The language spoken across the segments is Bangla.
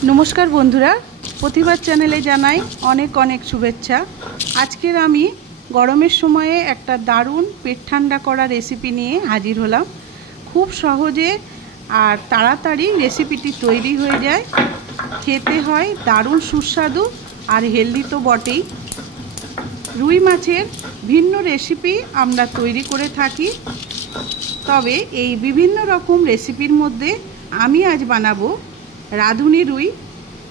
नमस्कार बंधुरा प्रतिभा चैनेले जानाई अनेक अनेक शुभेच्छा। आजकेर आमी गरमेर समय एक दारुण पेट ठंडा करा रेसिपि निये हाजिर हलाम। खूब सहजे और ताड़ाताड़ी रेसिपिटी तैरी हो जाए, खेते हय दारुण सुस्वादु और हेल्दी तो बटेई। रुई माछेर भिन्न रेसिपि आमरा तैरी करे थाकी, तबे एई विभिन्न रकम रेसिपिर मध्य आमी आज बानाबो राधुनी रुई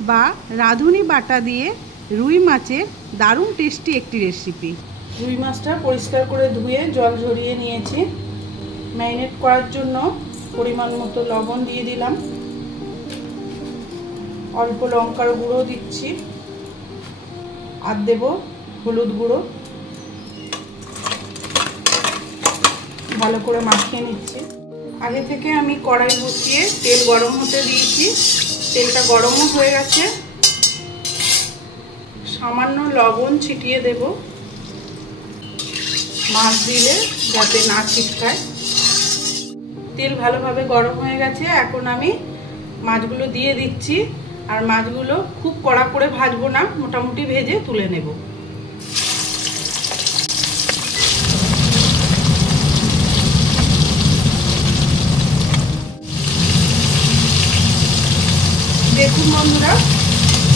बा राधुनी बाटा दिए रुई माछेर दारुण टेस्टी एक रेसिपि। रुई माछटा परिष्कार करे धुए जल झरिए निয়েছি। मैरिनेट करार जन्य परिमाण मतो लवण दिए दिलाम, अल्प लंकार गुঁড়ো दिচ্ছি আর দেব হলুদ গুঁড়ো। ভালো করে মাখিয়ে নিচ্ছি। आगे থেকে আমি কড়াই বসিয়ে তেল গরম হতে দিয়েছি। তেলটা গরমও হয়ে গেছে। সামান্য লবণ ছিটিয়ে দেব, মাছ দিলে যাতে না ছিটকায়। তেল ভালোভাবে গরম হয়ে গেছে, এখন আমি মাছগুলো দিয়ে দিচ্ছি। আর মাছগুলো খুব কড়া করে ভাজবো না, মোটামুটি ভেজে তুলে নেব। देखुन बंधुरा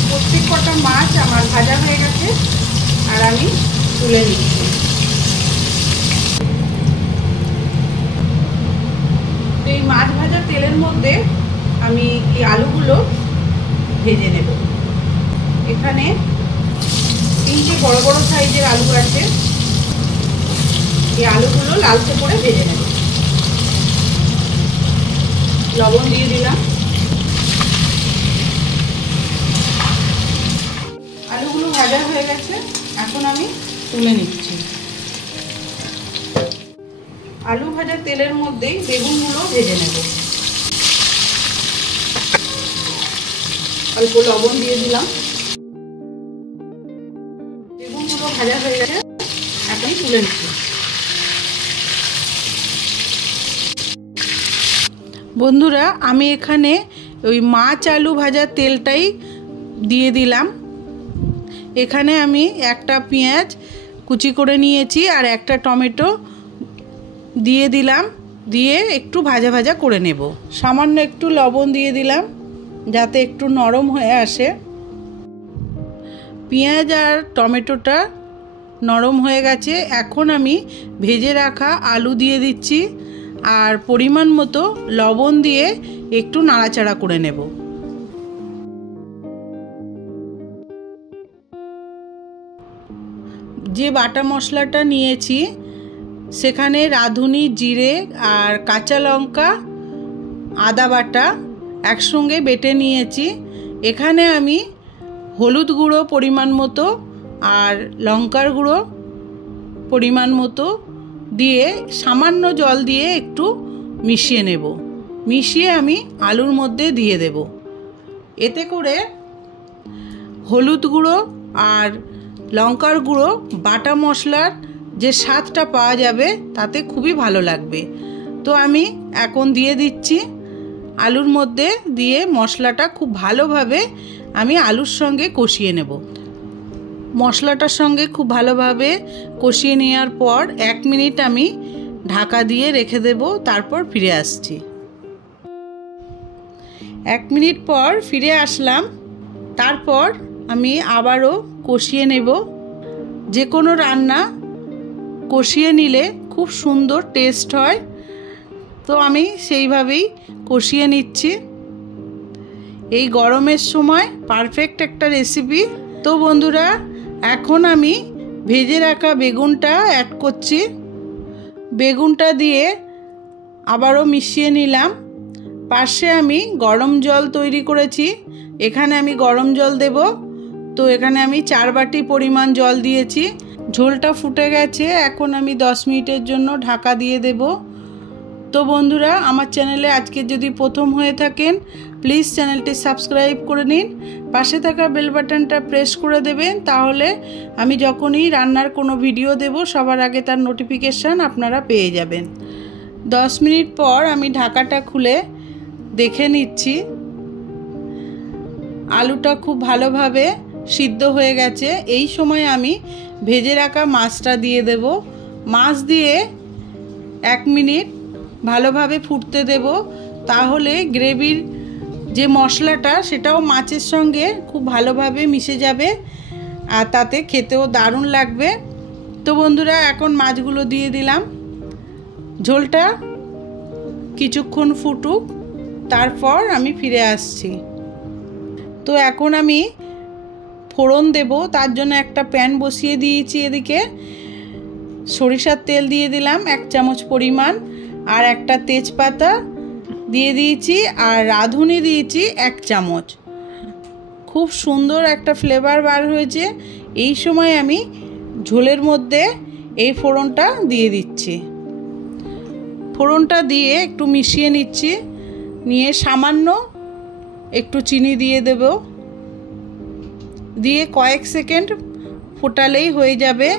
प्रत्येक कटा माछ आमार भाजा हो गेছে और आमी तुले निচ্ছি। तो এই মাছ ভাজা তেলের মধ্যে আমি এই আলুগুলো ভেজে নেব। এখানে তিনটে বড় বড় সাইজের আলু আছে, এই আলুগুলো লালচে করে ভেজে নেব। লবণ দিয়ে দিলাম। আলুগুলো ভাজা হয়ে গেছে, এখন আমি তুলে নিচ্ছি। আলু ভাজা তেলের মধ্যেই বেগুনগুলো ভেজে নেব। অল্প লবণ দিয়ে দিলাম। বেগুনগুলো ভাজা হয়ে গেছে, এখন তুলে নিচ্ছি। বন্ধুরা আমি এখানে ওই মাছ আলু ভাজা তেলটাই দিয়ে দিলাম। এখানে আমি একটা পেঁয়াজ কুচি করে নিয়েছি আর একটা টমেটো দিয়ে দিলাম, দিয়ে একটু ভাজা ভাজা করে নেব। সামান্য একটু লবণ দিয়ে দিলাম যাতে একটু নরম হয়ে আসে। পেঁয়াজ আর টমেটোটা নরম হয়ে গেছে, এখন আমি ভেজে রাখা আলু দিয়ে দিচ্ছি আর পরিমাণ মতো লবণ দিয়ে একটু নাড়াচাড়া করে নেব। যে বাটা মশলাটা নিয়েছি সেখানে রাঁধুনি জিরে আর কাঁচা লঙ্কা আদা বাটা একসঙ্গে বেটে নিয়েছি। এখানে আমি হলুদ গুঁড়ো পরিমাণ মতো আর লঙ্কার গুঁড়ো পরিমাণ মতো দিয়ে সামান্য জল দিয়ে একটু মিশিয়ে নেব। মিশিয়ে আমি আলুর মধ্যে দিয়ে দেব। এতে করে হলুদ গুঁড়ো আর লঙ্কার গুঁড়ো বাটা মশলার যে স্বাদটা পাওয়া যাবে তাতে খুবই ভালো লাগবে। তো আমি এখন দিয়ে দিচ্ছি আলুর মধ্যে, দিয়ে মশলাটা খুব ভালোভাবে আমি আলুর সঙ্গে কষিয়ে নেব। মশলাটার সঙ্গে খুব ভালোভাবে কষিয়ে নেওয়ার পর 1 মিনিট আমি ঢাকা দিয়ে রেখে দেব, তারপর ফিরে আসছি। 1 মিনিট পর ফিরে আসলাম। তারপর আমি আবারও কষিয়ে নেব। যে কোনো রান্না কষিয়ে নিলে খুব সুন্দর টেস্ট হয়, তো আমি সেইভাবেই কষিয়ে নিচ্ছি। এই গরমের সময় পারফেক্ট একটা রেসিপি। তো বন্ধুরা এখন আমি ভেজে রাখা বেগুনটা অ্যাড করছি। বেগুনটা দিয়ে আবারও মিশিয়ে নিলাম। পাশে আমি গরম জল তৈরি করেছি, এখানে আমি গরম জল দেব। তো এখানে আমি 4 বাটি পরিমাণ জল দিয়েছি। ঝোলটা ফুটে গেছে, এখন আমি 10 মিনিটের জন্য ঢাকা দিয়ে দেব। তো বন্ধুরা আমার চ্যানেলে আজকে যদি প্রথম হয়ে থাকেন প্লিজ চ্যানেলটি সাবস্ক্রাইব করে নিন, পাশে থাকা বেল বাটনটা প্রেস করে দেবেন, তাহলে আমি যখনই রান্নার কোনো ভিডিও দেব সবার আগে তার নোটিফিকেশান আপনারা পেয়ে যাবেন। 10 মিনিট পর আমি ঢাকাটা খুলে দেখে নিচ্ছি আলুটা খুব ভালোভাবে সিদ্ধ হয়ে গেছে। এই সময় আমি ভেজে রাখা মাছটা দিয়ে দেব। মাছ দিয়ে 1 মিনিট ভালোভাবে ফুটতে দেব, তাহলে গ্রেভির যে মশলাটা সেটাও মাছের সঙ্গে খুব ভালোভাবে মিশে যাবে আর তাতে খেতেও দারুণ লাগবে। তো বন্ধুরা, এখন মাছগুলো দিয়ে দিলাম। ঝোলটা কিছুক্ষণ ফুটুক, তারপর আমি ফিরে আসছি। তো এখন আমি ফোড়ন দেব, তার জন্য একটা প্যান বসিয়ে দিয়েছি। এদিকে সরিষার তেল দিয়ে দিলাম 1 চামচ পরিমাণ, আর একটা তেজপাতা দিয়ে দিয়েছি, আর রাঁধুনি দিয়েছি 1 চামচ। খুব সুন্দর একটা ফ্লেভার বার হয়েছে। এই সময় আমি ঝোলের মধ্যে এই ফোড়নটা দিয়ে দিচ্ছি। ফোড়নটা দিয়ে একটু মিশিয়ে নিচ্ছি, নিয়ে সামান্য একটু চিনি দিয়ে দেব, দিয়ে কয়েক সেকেন্ড ফোটালেই হয়ে যাবে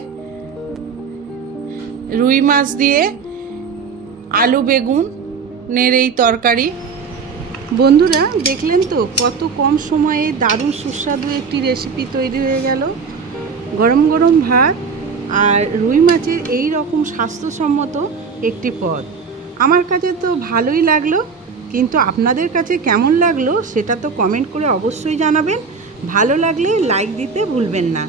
রুই মাছ দিয়ে আলু বেগুনের এই তরকারি। বন্ধুরা, দেখলেন তো কত কম সময়ে দারুণ সুস্বাদু একটি রেসিপি তৈরি হয়ে গেল। গরম গরম ভাত আর রুই মাছের এই রকম স্বাস্থ্যসম্মত একটি পদ। আমার কাছে তো ভালোই লাগলো, কিন্তু আপনাদের কাছে কেমন লাগলো সেটা তো কমেন্ট করে অবশ্যই জানাবেন। ভালো লাগলে লাইক দিতে ভুলবেন না।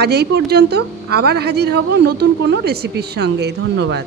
আজ এই পর্যন্ত, আবার হাজির হব নতুন কোনো রেসিপির সঙ্গে। ধন্যবাদ।